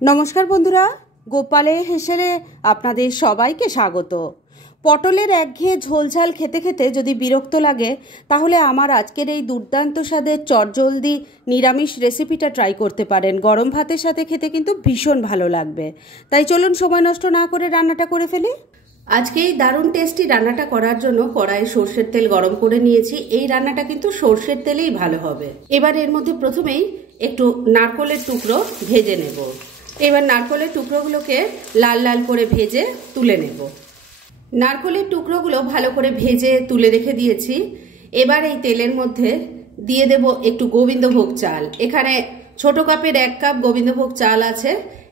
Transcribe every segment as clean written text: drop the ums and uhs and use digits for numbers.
নমস্কার বন্ধুরা, গোপালের হেসেলে আপনাদের সবাইকে স্বাগত। পটলের একঘেয়ে ঝোলঝাল খেতে খেতে যদি বিরক্ত লাগে, তাহলে আমার আজকের এই দুর্দান্ত স্বাদের চটজলদি নিরামিষ রেসিপিটা ট্রাই করতে পারেন। গরম ভাতের সাথে খেতে কিন্তু ভীষণ ভালো লাগবে। তাই চলুন সময় নষ্ট না করে রান্নাটা করে ফেলি। আজকে এই দারুণ টেস্টি রান্নাটা করার জন্য কড়াইয়ে সর্ষের তেল গরম করে নিয়েছি। এই রান্নাটা কিন্তু সর্ষের তেলেই ভালো হবে। এবার এর মধ্যে প্রথমেই একটু নারকেলের টুকরো ভেজে নেব। এবার নারকেলের টুকরোগুলোকে লাল লাল করে ভেজে তুলে নেব। নারকেলের টুকরোগুলো ভালো করে ভেজে তুলে রেখে দিয়েছি। এবার এই তেলের মধ্যে দিয়ে দেব একটু গোবিন্দভোগ চাল। এখানে ছোট কাপের 1 কাপ গোবিন্দভোগ চাল আছে।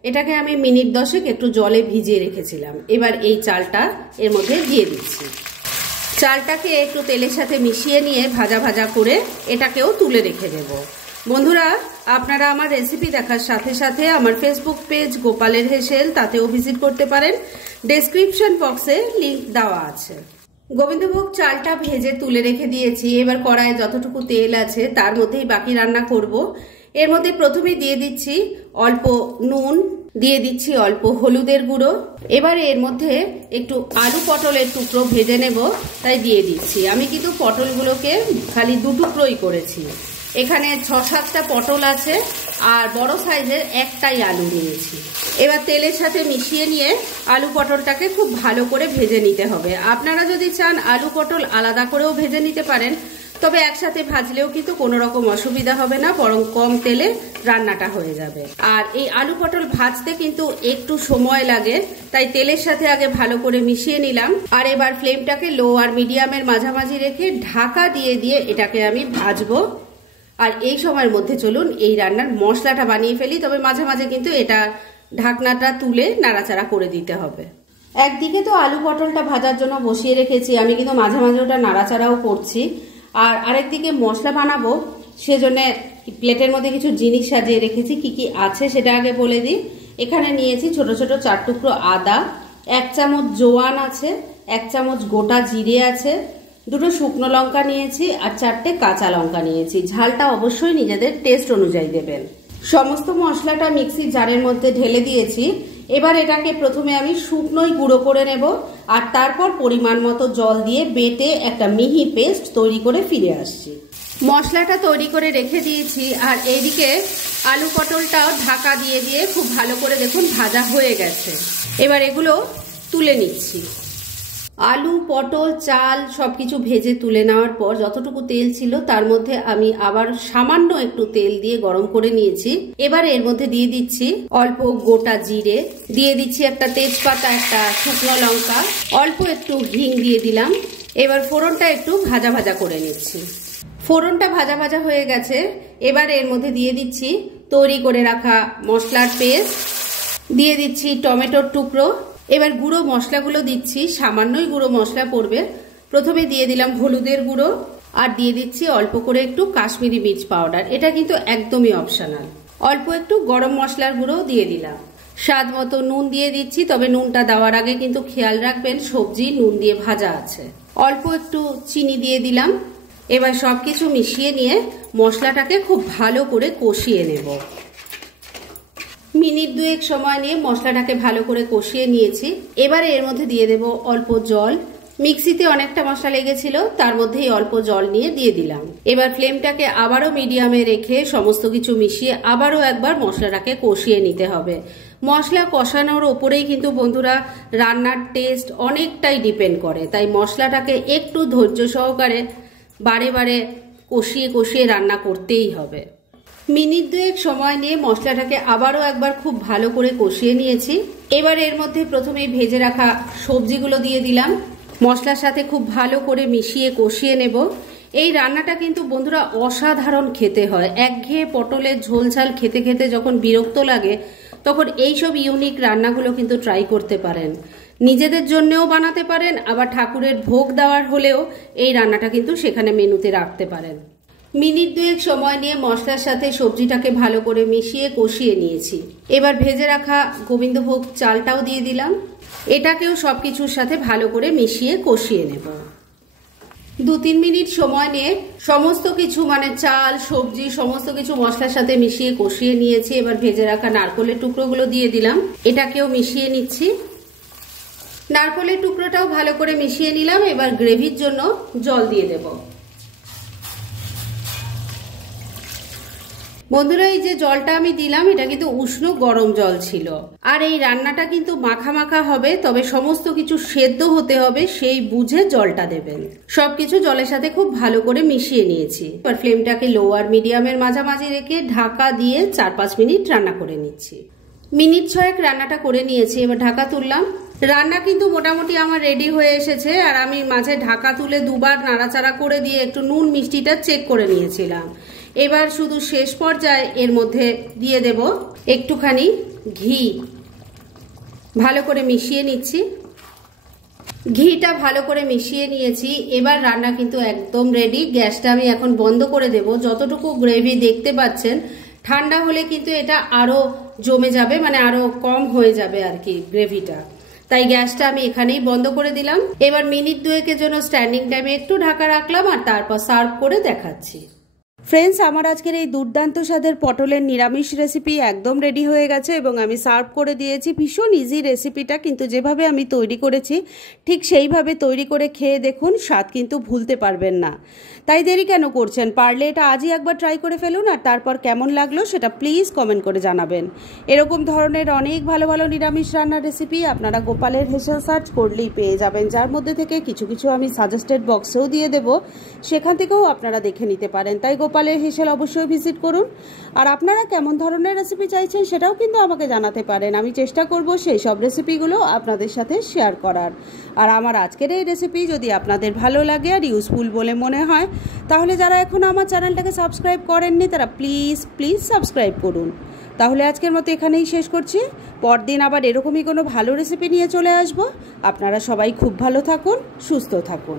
এটাকে আমি মিনিট 10 একটু জলে ভিজিয়ে রেখেছিলাম। এবার এই চালটা এর মধ্যে দিয়ে দিচ্ছি। চালটাকে একটু তেলের সাথে মিশিয়ে নিয়ে ভাজা ভাজা করে এটাকেও তুলে রেখে দেব। বন্ধুরা, আপনারা আমার রেসিপি দেখার সাথে সাথে আমার ফেসবুক পেজ গোপালের হেসেল, তাতেও ভিজিট করতে পারেন। ডেসক্রিপশন বক্সে লিংক দেওয়া আছে। গোবিন্দভোগ চালটা ভেজে তুলে রেখে দিয়েছি। এবার কড়াইয়ে যতটুকু তেল আছে তার মধ্যেই বাকি রান্না করব। এর মধ্যে প্রথমে দিয়ে দিচ্ছি অল্প নুন, দিয়ে দিচ্ছি অল্প হলুদের গুঁড়ো। এবার এর মধ্যে একটু আলু পটলের টুকরো ভেজে নেব, তাই দিয়ে দিচ্ছি। আমি কিন্তু পটলগুলোকে খালি 2 টুকরোই করেছি। এখানে 6-7টা পটল আছে আর বড় সাইজের একটাই আলু নিয়েছি। এবার তেলের সাথে মিশিয়ে নিয়ে আলু পটলটাকে খুব ভালো করে ভেজে নিতে হবে। আপনারা যদি চান আলু পটল আলাদা করেও ভেজে নিতে পারেন, তবে একসাথে ভাজলেও কিন্তু কোনো রকম অসুবিধা হবে না, বরং কম তেলে রান্নাটা হয়ে যাবে। আর এই আলু পটল ভাজতে কিন্তু একটু সময় লাগে, তাই তেলের সাথে আগে ভালো করে মিশিয়ে নিলাম। আর এবার ফ্লেমটাকে লো আর মিডিয়ামের মাঝামাঝি রেখে ঢাকা দিয়ে দিয়ে এটাকে আমি ভাজবো। আর এই সময়ের মধ্যে চলুন এই রান্নার মশলাটা বানিয়ে ফেলি। তবে মাঝে মাঝে কিন্তু এটা ঢাকনাটা তুলে নাড়াচাড়া করে দিতে হবে। একদিকে তো আলু পটলটা ভাজার জন্য বসিয়ে রেখেছি, আমি কিন্তু মাঝে মাঝে ওটা নাড়াচাড়াও করছি। আর আরেকদিকে মশলা বানাবো, সেজন্য প্লেটের মধ্যে কিছু জিনিস সাজিয়ে রেখেছি। কি কি আছে সেটা আগে বলে দিই। এখানে নিয়েছি ছোট ছোট 4 টুকরো আদা, 1 চামচ জোয়ান আছে, 1 চামচ গোটা জিরে আছে, 2টো শুকনো লঙ্কা নিয়েছি আর 4টে কাঁচা লঙ্কা নিয়েছি। ঝালটা অবশ্যই নিজেদের টেস্ট অনুযায়ী দেবেন। সমস্ত মশলাটা মিক্সির জারের মধ্যে ঢেলে দিয়েছি। এবার এটাকে প্রথমে আমি শুকনোই গুঁড়ো করে নেব আর তারপর পরিমাণ মতো জল দিয়ে বেটে একটা মিহি পেস্ট তৈরি করে ফিরে আসছি। মশলাটা তৈরি করে রেখে দিয়েছি আর এইদিকে আলু পটলটাও ঢাকা দিয়ে দিয়ে খুব ভালো করে দেখুন ভাজা হয়ে গেছে। এবার এগুলো তুলে নিচ্ছি। আলু পটল চাল সবকিছু ভেজে তুলে নেওয়ার পর যতটুকু তেল ছিল তার মধ্যে আমি আবার সামান্য একটু তেল দিয়ে গরম করে নিয়েছি। এবার এর মধ্যে দিয়ে দিচ্ছি অল্প গোটা জিরে, দিয়ে দিচ্ছি একটা তেজপাতা, একটা শুকনো লঙ্কা, অল্প একটু হিং দিয়ে দিলাম। এবার ফোড়নটা একটু ভাজা ভাজা করে নিচ্ছি। ফোড়নটা ভাজা ভাজা হয়ে গেছে। এবার এর মধ্যে দিয়ে দিচ্ছি তৈরি করে রাখা মশলার পেস্ট, দিয়ে দিচ্ছি টমেটোর টুকরো। এবার গুঁড়ো মশলাগুলো দিচ্ছি, সামান্যই গুঁড়ো মশলা পড়বে। প্রথমে দিয়ে দিলাম হলুদের গুঁড়ো আর দিয়ে দিচ্ছি অল্প করে একটু কাশ্মীরি মির্চ পাউডার। এটা কিন্তু একদমই অপশনাল। অল্প একটু গরম মশলার গুঁড়ো দিয়ে দিলাম। স্বাদ মতো নুন দিয়ে দিচ্ছি, তবে নুনটা দেওয়ার আগে কিন্তু খেয়াল রাখবেন সবজি নুন দিয়ে ভাজা আছে। অল্প একটু চিনি দিয়ে দিলাম। এবার সবকিছু মিশিয়ে নিয়ে মশলাটাকে খুব ভালো করে কষিয়ে নেব। মিনিট 2 সময় নিয়ে মশলাটাকে ভালো করে কষিয়ে নিয়েছি। এবারে এর মধ্যে দিয়ে দেব অল্প জল। মিক্সিতে অনেকটা মশলা লেগেছিল, তার মধ্যেই অল্প জল নিয়ে দিয়ে দিলাম। এবার ফ্লেমটাকে আবারও মিডিয়ামে রেখে সমস্ত কিছু মিশিয়ে আবারও একবার মশলাটাকে কষিয়ে নিতে হবে। মশলা কষানোর ওপরেই কিন্তু বন্ধুরা রান্নার টেস্ট অনেকটাই ডিপেন্ড করে, তাই মশলাটাকে একটু ধৈর্য সহকারে বারে বারে কষিয়ে কষিয়ে রান্না করতেই হবে। মিনিট 2 সময় নিয়ে মশলাটাকে আবারও একবার খুব ভালো করে কষিয়ে নিয়েছি। এবার এর মধ্যে প্রথমেই ভেজে রাখা সবজিগুলো দিয়ে দিলাম। মশলার সাথে খুব ভালো করে মিশিয়ে কষিয়ে নেব। এই রান্নাটা কিন্তু বন্ধুরা অসাধারণ খেতে হয়। একঘেয়ে পটলের ঝোল ঝাল খেতে খেতে যখন বিরক্ত লাগে, তখন এইসব ইউনিক রান্নাগুলো কিন্তু ট্রাই করতে পারেন। নিজেদের জন্যও বানাতে পারেন, আবার ঠাকুরের ভোগ দেওয়ার হলেও এই রান্নাটা কিন্তু সেখানে মেনুতে রাখতে পারেন। মিনিট 2 সময় নিয়ে মশলার সাথে সবজিটাকে ভালো করে মিশিয়ে কষিয়ে নিয়েছি। এবার ভেজে রাখা গোবিন্দভোগ চালটাও দিয়ে দিলাম। এটাকেও সবকিছুর সাথে ভালো করে মিশিয়ে কষিয়ে নেব। 2-3 মিনিট সময় নিয়ে সমস্ত কিছু মানে চাল সবজি সমস্ত কিছু মশলার সাথে মিশিয়ে কষিয়ে নিয়েছি। এবার ভেজে রাখা নারকেলের টুকরোগুলো দিয়ে দিলাম, এটাকেও মিশিয়ে নিচ্ছি। নারকেলের টুকরোটাও ভালো করে মিশিয়ে নিলাম। এবার গ্রেভির জন্য জল দিয়ে দেব। বন্ধুরা, এই যে জলটা আমি দিলাম এটা কিন্তু উষ্ণ গরম জল ছিল। আর এই রান্নাটা কিন্তু মাখা মাখা হবে, তবে সমস্ত কিছু সেদ্ধ হতে হবে, সেই বুঝে জলটা দেবেন। সবকিছু জলের সাথে খুব ভালো করে মিশিয়ে নিয়েছি। এবার ফ্লেমটাকে লো আর মিডিয়ামের মাঝামাঝি রেখে ঢাকা দিয়ে 4-5 মিনিট রান্না করে নিচ্ছি। মিনিট 6 রান্নাটা করে নিয়েছি। এবার ঢাকা তুললাম। রান্না কিন্তু মোটামুটি আমার রেডি হয়ে এসেছে। আর আমি মাঝে ঢাকা তুলে দুবার নাড়াচাড়া করে দিয়ে একটু নুন মিষ্টিটা চেক করে নিয়েছিলাম। এবার শুধু শেষ পর্যায়ে এর মধ্যে দিয়ে দেব একটুখানি ঘি। ভালো করে মিশিয়ে নিচ্ছি। ঘিটা ভালো করে মিশিয়ে নিয়েছি। এবার রান্না কিন্তু একদম রেডি। গ্যাসটা আমি এখন বন্ধ করে দেব। যতটুকু গ্রেভি দেখতে পাচ্ছেন, ঠান্ডা হলে কিন্তু এটা আরো জমে যাবে, মানে আরো কম হয়ে যাবে আর কি গ্রেভিটা। তাই গ্যাসটা আমি এখানেই বন্ধ করে দিলাম। এবার মিনিট 2-এর জন্য স্ট্যান্ডিং টাইমে একটু ঢাকা রাখলাম আর তারপর সার্ভ করে দেখাচ্ছি। ফ্রেন্ডস, আমার আজকের এই দুর্দান্ত স্বাদের পটলের নিরামিষ রেসিপি একদম রেডি হয়ে গেছে এবং আমি সার্ভ করে দিয়েছি। ভীষণ ইজি রেসিপিটা, কিন্তু যেভাবে আমি তৈরি করেছি ঠিক সেইভাবে তৈরি করে খেয়ে দেখুন, স্বাদ কিন্তু ভুলতে পারবেন না। তাই দেরি কেন করছেন? পারলে এটা আজই একবার ট্রাই করে ফেলুন আর তারপর কেমন লাগলো সেটা প্লিজ কমেন্ট করে জানাবেন। এরকম ধরনের অনেক ভালো ভালো নিরামিষ রান্নার রেসিপি আপনারা গোপালের হেসেল সার্চ করলেই পেয়ে যাবেন, যার মধ্যে থেকে কিছু কিছু আমি সাজেস্টেড বক্সেও দিয়ে দেব, সেখান থেকেও আপনারা দেখে নিতে পারেন। তাই গোপালের হেসেল অবশ্যই ভিজিট করুন। আর আপনারা কেমন ধরনের রেসিপি চাইছেন সেটাও কিন্তু আমাকে জানাতে পারেন। আমি চেষ্টা করব সেই সব রেসিপিগুলো আপনাদের সাথে শেয়ার করার। আর আমার আজকের এই রেসিপি যদি আপনাদের ভালো লাগে আর ইউজফুল বলে মনে হয়, তাহলে যারা এখনও আমার চ্যানেলটাকে সাবস্ক্রাইব করেননি তারা প্লিজ সাবস্ক্রাইব করুন। তাহলে আজকের মতো এখানেই শেষ করছি। পরদিন আবার এরকমই কোনো ভালো রেসিপি নিয়ে চলে আসব। আপনারা সবাই খুব ভালো থাকুন, সুস্থ থাকুন।